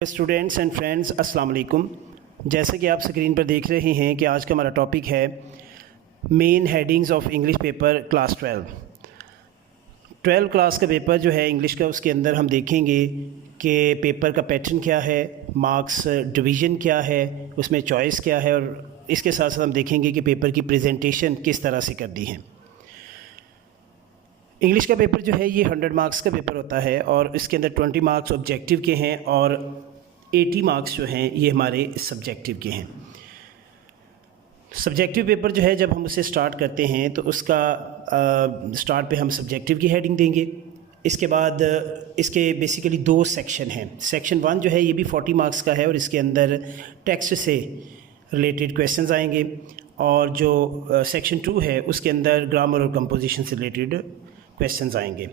Students and friends अस्सलाम वालेकुम। जैसे कि आप स्क्रीन पर देख रहे हैं कि आज का हमारा टॉपिक है main headings of English paper class 12 class का पेपर जो है इंग्लिश का, उसके अंदर हम देखेंगे कि पेपर का पैटर्न क्या है, मार्क्स डिवीज़न क्या है, उसमें चॉइस क्या है, और इसके साथ साथ हम देखेंगे कि पेपर की प्रेजेंटेशन किस तरह से करनी है। इंग्लिश का पेपर जो है ये 100 मार्क्स का पेपर होता है और इसके अंदर 20 मार्क्स ऑब्जेक्टिव के हैं और 80 मार्क्स जो हैं ये हमारे सब्जेक्टिव के हैं। सब्जेक्टिव पेपर जो है जब हम उसे स्टार्ट करते हैं तो उसका स्टार्ट पे हम सब्जेक्टिव की हेडिंग देंगे। इसके बाद इसके बेसिकली दो सेक्शन हैं। सेक्शन 1 जो है ये भी 40 मार्क्स का है और इसके अंदर टेक्स्ट से रिलेटेड क्वेश्चंस आएंगे, और जो सेक्शन 2 है उसके अंदर ग्रामर और कंपोजिशन से रिलेटेड क्वेश्चंस आएंगे।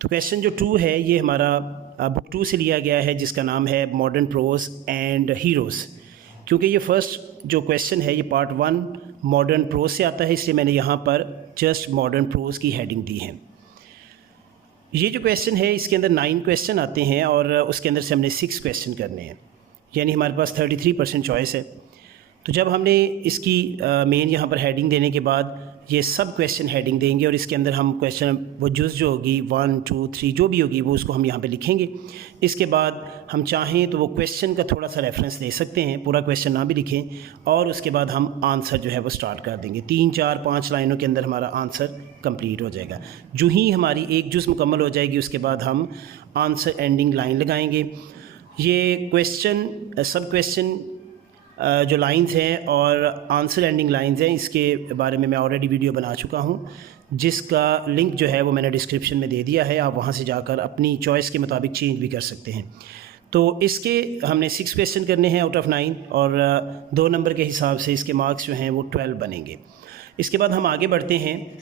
तो क्वेश्चन जो 2 है ये हमारा बुक 2 से लिया गया है, जिसका नाम है मॉडर्न प्रोज एंड हीरोज़। क्योंकि ये फर्स्ट जो क्वेश्चन है ये पार्ट 1 मॉडर्न प्रोज से आता है, इसलिए मैंने यहाँ पर जस्ट मॉडर्न प्रोज की हेडिंग दी है। ये जो क्वेश्चन है इसके अंदर 9 क्वेश्चन आते हैं और उसके अंदर से हमने 6 क्वेश्चन करने हैं, यानी हमारे पास 33% चॉइस है। तो जब हमने इसकी मेन यहाँ पर हेडिंग देने के बाद ये सब क्वेश्चन हेडिंग देंगे और इसके अंदर हम क्वेश्चन वो जुज़ जो होगी 1 2 3 जो भी होगी वो उसको हम यहाँ पे लिखेंगे। इसके बाद हम चाहें तो वो क्वेश्चन का थोड़ा सा रेफरेंस दे सकते हैं, पूरा क्वेश्चन ना भी लिखें, और उसके बाद हम आंसर जो है वो स्टार्ट कर देंगे। 3 4 5 लाइनों के अंदर हमारा आंसर कंप्लीट हो जाएगा। जो ही हमारी एक जुज़ मुकम्मल हो जाएगी उसके बाद हम आंसर एंडिंग लाइन लगाएंगे। ये क्वेश्चन सब क्वेश्चन जो लाइंस हैं और आंसर एंडिंग लाइंस हैं, इसके बारे में मैं ऑलरेडी वीडियो बना चुका हूं, जिसका लिंक जो है वो मैंने डिस्क्रिप्शन में दे दिया है। आप वहां से जाकर अपनी चॉइस के मुताबिक चेंज भी कर सकते हैं। तो इसके हमने 6 क्वेश्चन करने हैं आउट ऑफ 9 और 2 नंबर के हिसाब से इसके मार्क्स जो हैं वो 12 बनेंगे। इसके बाद हम आगे बढ़ते हैं।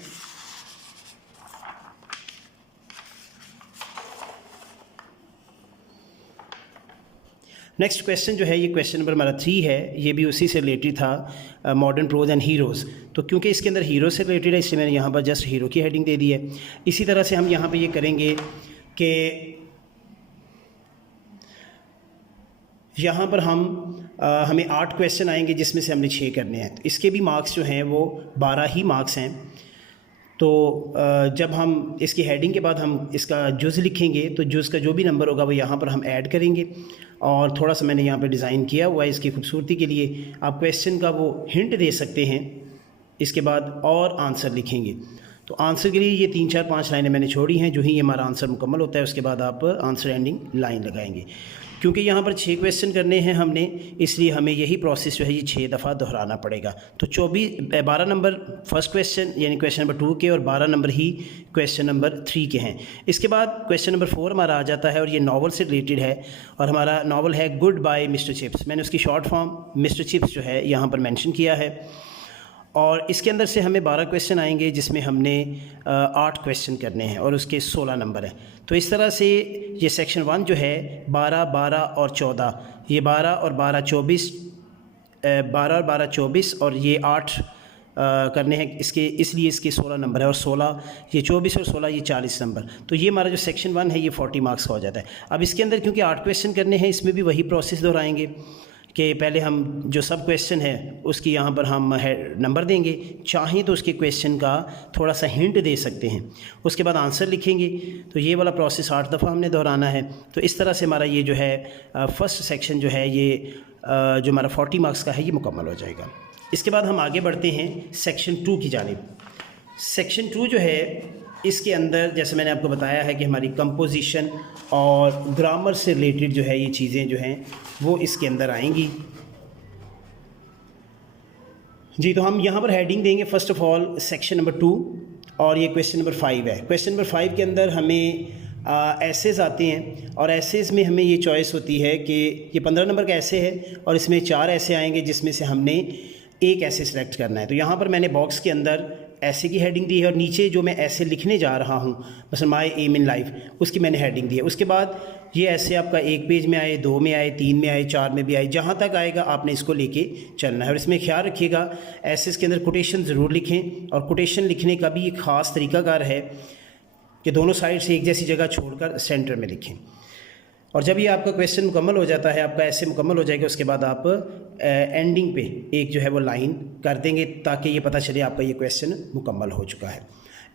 नेक्स्ट क्वेश्चन जो है ये क्वेश्चन नंबर हमारा 3 है, ये भी उसी से रिलेटेड था, मॉडर्न प्रोज एंड हीरोज़। तो क्योंकि इसके अंदर हीरो से रिलेटेड है इसलिए मैंने यहाँ पर जस्ट हीरो की हेडिंग दे दी है। इसी तरह से हम यहाँ पे ये करेंगे कि यहाँ पर हमें 8 क्वेश्चन आएंगे जिसमें से हमने 6 करने हैं। तो इसके भी मार्क्स जो हैं वो 12 ही मार्क्स हैं। तो जब हम इसकी हेडिंग के बाद हम इसका जुज़ लिखेंगे तो जुज़ का जो भी नंबर होगा वो यहाँ पर हम ऐड करेंगे, और थोड़ा सा मैंने यहाँ पे डिज़ाइन किया हुआ है इसकी खूबसूरती के लिए। आप क्वेश्चन का वो हिंट दे सकते हैं, इसके बाद और आंसर लिखेंगे। तो आंसर के लिए ये 3 4 5 लाइनें मैंने छोड़ी हैं। जो ही हमारा आंसर मुकम्मल होता है उसके बाद आप आंसर एंडिंग लाइन लगाएंगे। क्योंकि यहाँ पर 6 क्वेश्चन करने हैं हमने, इसलिए हमें यही प्रोसेस जो है ये 6 दफ़ा दोहराना पड़ेगा। तो 12 नंबर फर्स्ट क्वेश्चन यानी क्वेश्चन नंबर 2 के और 12 नंबर ही क्वेश्चन नंबर 3 के हैं। इसके बाद क्वेश्चन नंबर 4 हमारा आ जाता है और ये नावल से रिलेटेड है, और हमारा नावल है गुड बाय मिस्टर चिप्स। मैंने उसकी शॉर्ट फॉर्म मिस्टर चिप्स जो है यहाँ पर मेंशन किया है, और इसके अंदर से हमें 12 क्वेश्चन आएंगे जिसमें हमने 8 क्वेश्चन करने हैं और उसके 16 नंबर हैं। तो इस तरह से ये सेक्शन 1 जो है 12 12 और 14, ये 12 और 12 24, 12 और 12 24 और ये 8 करने हैं इसके, इसलिए इसके 16 नंबर है, और 16 ये 24 और 16 ये 40 नंबर। तो ये हमारा जो सेक्शन 1 है ये 40 मार्क्स का हो जाता है। अब इसके अंदर क्योंकि 8 क्वेश्चन करने हैं इसमें भी वही प्रोसेस दोहराएंगे कि पहले हम जो सब क्वेश्चन है उसकी यहाँ पर हम नंबर देंगे, चाहें तो उसके क्वेश्चन का थोड़ा सा हिंट दे सकते हैं, उसके बाद आंसर लिखेंगे। तो ये वाला प्रोसेस 8 दफ़ा हमने दोहराना है। तो इस तरह से हमारा ये जो है फर्स्ट सेक्शन जो है ये जो हमारा 40 मार्क्स का है ये मुकम्मल हो जाएगा। इसके बाद हम आगे बढ़ते हैं सेक्शन 2 की जानिब। सेक्शन 2 जो है इसके अंदर जैसे मैंने आपको बताया है कि हमारी कंपोजिशन और ग्रामर से रिलेटेड जो है ये चीज़ें जो हैं वो इसके अंदर आएंगी। जी, तो हम यहाँ पर हेडिंग देंगे first of all section number 2, और ये क्वेश्चन नंबर 5 है। क्वेश्चन नंबर 5 के अंदर हमें एसेस आते हैं, और एसेस में हमें ये चॉइस होती है कि ये 15 नंबर का ऐसे है और इसमें 4 ऐसे आएंगे जिसमें से हमने एक ऐसे सेलेक्ट करना है। तो यहाँ पर मैंने बॉक्स के अंदर ऐसे की हेडिंग दी है और नीचे जो मैं ऐसे लिखने जा रहा हूँ बस माय एम इन लाइफ उसकी मैंने हेडिंग दी है। उसके बाद ये ऐसे आपका 1 पेज में आए, 2 में आए, 3 में आए, 4 में भी आए, जहाँ तक आएगा आपने इसको लेके चलना है। और इसमें ख्याल रखिएगा ऐसे इसके अंदर कोटेशन ज़रूर लिखें, और कोटेशन लिखने का भी एक ख़ास तरीकाकार है कि दोनों साइड से एक जैसी जगह छोड़कर सेंटर में लिखें। और जब ये आपका क्वेश्चन मुकम्मल हो जाता है, आपका ऐसे मुकम्मल हो जाएगा, उसके बाद आप एंडिंग पे एक जो है वो लाइन कर देंगे ताकि ये पता चले आपका ये क्वेश्चन मुकम्मल हो चुका है।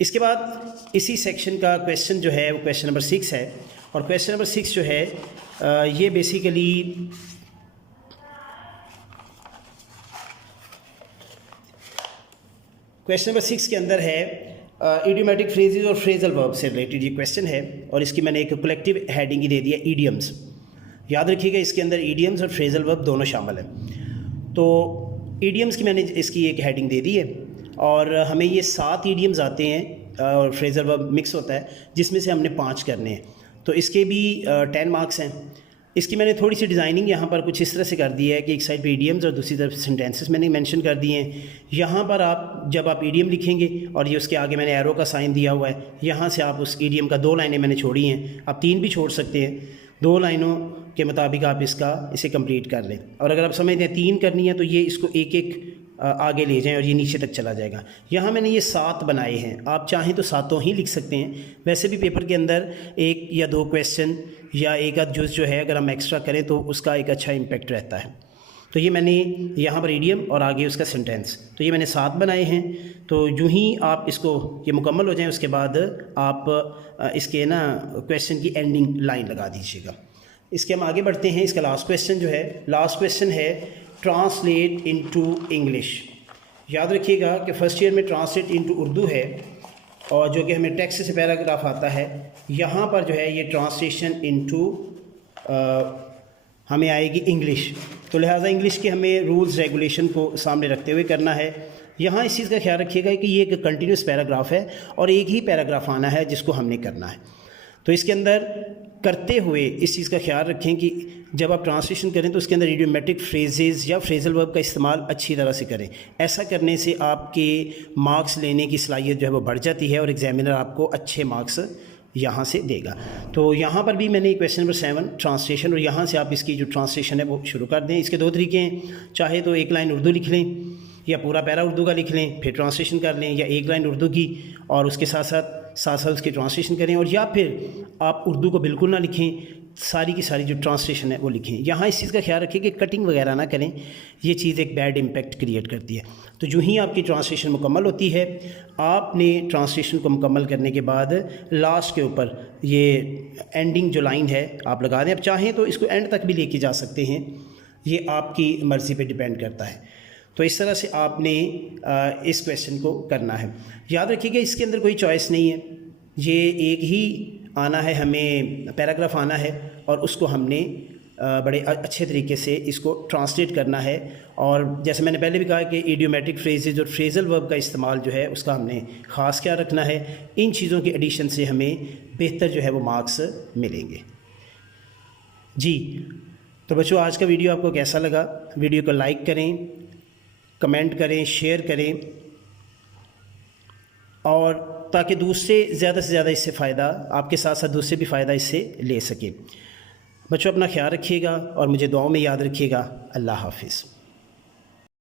इसके बाद इसी सेक्शन का क्वेश्चन जो है वो क्वेश्चन नंबर 6 है। और क्वेश्चन नंबर 6 जो है ये बेसिकली क्वेश्चन नंबर 6 के अंदर है इडियोमेटिक फ्रेजेस और फ्रेजल वर्ब से रिलेटेड ये क्वेश्चन है। और इसकी मैंने एक कलेक्टिव हेडिंग ही दे दिया, ईडियम्स। याद रखिएगा इसके अंदर ईडियम्स और फ्रेजल वर्ब दोनों शामिल हैं। तो ईडियम्स की मैंने इसकी एक हेडिंग दे दी है और हमें ये 7 ईडियम्स आते हैं और फ्रेजल वर्ब मिक्स होता है, जिसमें से हमने 5 करने हैं। तो इसके भी 10 मार्क्स हैं। इसकी मैंने थोड़ी सी डिज़ाइनिंग यहाँ पर कुछ इस तरह से कर दी है कि एक साइड पे ईडियम्स और दूसरी तरफ सेंटेंसेस मैंने मेंशन कर दिए हैं। यहाँ पर आप जब आप ईडियम लिखेंगे और ये उसके आगे मैंने एरो का साइन दिया हुआ है, यहाँ से आप उस ईडियम का 2 लाइनें मैंने छोड़ी हैं, आप 3 भी छोड़ सकते हैं। 2 लाइनों के मुताबिक आप इसे कंप्लीट कर लें। और अगर आप समझते हैं 3 करनी है तो ये इसको एक एक आगे ले जाएं और ये नीचे तक चला जाएगा। यहाँ मैंने ये 7 बनाए हैं, आप चाहें तो 7 ही लिख सकते हैं। वैसे भी पेपर के अंदर 1 या 2 क्वेश्चन या एक आध जुज़ जो है अगर हम एक्स्ट्रा करें तो उसका एक अच्छा इम्पैक्ट रहता है। तो ये मैंने यहाँ पर ईडियम और आगे उसका सेंटेंस, तो ये मैंने 7 बनाए हैं। तो यूँ ही आप इसको ये मुकम्मल हो जाए उसके बाद आप इसके ना क्वेश्चन की एंडिंग लाइन लगा दीजिएगा। इसके हम आगे बढ़ते हैं। इसका लास्ट क्वेश्चन जो है, लास्ट क्वेश्चन है ट्रांसलेट इनटू इंग्लिश। याद रखिएगा कि फ़र्स्ट ईयर में ट्रांसलेट इनटू उर्दू है और जो कि हमें टेक्स्ट से पैराग्राफ आता है। यहाँ पर जो है ये ट्रांसलेशन इनटू हमें आएगी इंग्लिश। तो लिहाजा इंग्लिश के हमें रूल्स रेगुलेशन को सामने रखते हुए करना है। यहाँ इस चीज़ का ख्याल रखिएगा कि ये एक कंटिन्यूस पैराग्राफ है और एक ही पैराग्राफ आना है जिसको हमने करना है। तो इसके अंदर करते हुए इस चीज़ का ख्याल रखें कि जब आप ट्रांसलेशन करें तो उसके अंदर इडियोमेटिक फ्रेजेस या फ्रेजल वर्ब का इस्तेमाल अच्छी तरह से करें। ऐसा करने से आपके मार्क्स लेने की सलाहियत जो है वो बढ़ जाती है और एग्जामिनर आपको अच्छे मार्क्स यहाँ से देगा। तो यहाँ पर भी मैंने क्वेश्चन नंबर 7 ट्रांसलेशन, और यहाँ से आप इसकी जो ट्रांसलेशन है वो शुरू कर दें। इसके 2 तरीके हैं, चाहे तो 1 लाइन उर्दू लिख लें या पूरा पैरा उर्दू का लिख लें फिर ट्रांसलेशन कर लें, या 1 लाइन उर्दू की और उसके साथ साथ उसकी ट्रांसलेशन करें, और या फिर आप उर्दू को बिल्कुल ना लिखें, सारी की सारी जो ट्रांसलेशन है वो लिखें। यहाँ इस चीज़ का ख्याल रखें कि कटिंग वगैरह ना करें, ये चीज़ एक बैड इम्पैक्ट क्रिएट करती है। तो जो ही आपकी ट्रांसलेशन मुकम्मल होती है, आपने ट्रांसलेशन को मुकम्मल करने के बाद लास्ट के ऊपर ये एंडिंग जो लाइन है आप लगा दें। आप चाहें तो इसको एंड तक भी लेके जा सकते हैं, ये आपकी मर्ज़ी पे डिपेंड करता है। तो इस तरह से आपने इस क्वेश्चन को करना है। याद रखिएगा इसके अंदर कोई चॉइस नहीं है, ये एक ही आना है, हमें पैराग्राफ आना है और उसको हमने बड़े अच्छे तरीके से इसको ट्रांसलेट करना है। और जैसे मैंने पहले भी कहा कि इडियोमेटिक फ्रेजेज और फ्रेजल वर्ब का इस्तेमाल जो है उसका हमने ख़ास ख्याल रखना है। इन चीज़ों के एडिशन से हमें बेहतर जो है वो मार्क्स मिलेंगे। जी तो बच्चों, आज का वीडियो आपको कैसा लगा? वीडियो को लाइक करें, कमेंट करें, शेयर करें, और ताकि दूसरे ज़्यादा से ज़्यादा इससे फ़ायदा, आपके साथ साथ दूसरे भी फ़ायदा इससे ले सकें। बच्चों अपना ख्याल रखिएगा और मुझे दुआओं में याद रखिएगा। अल्लाह हाफ़िज़।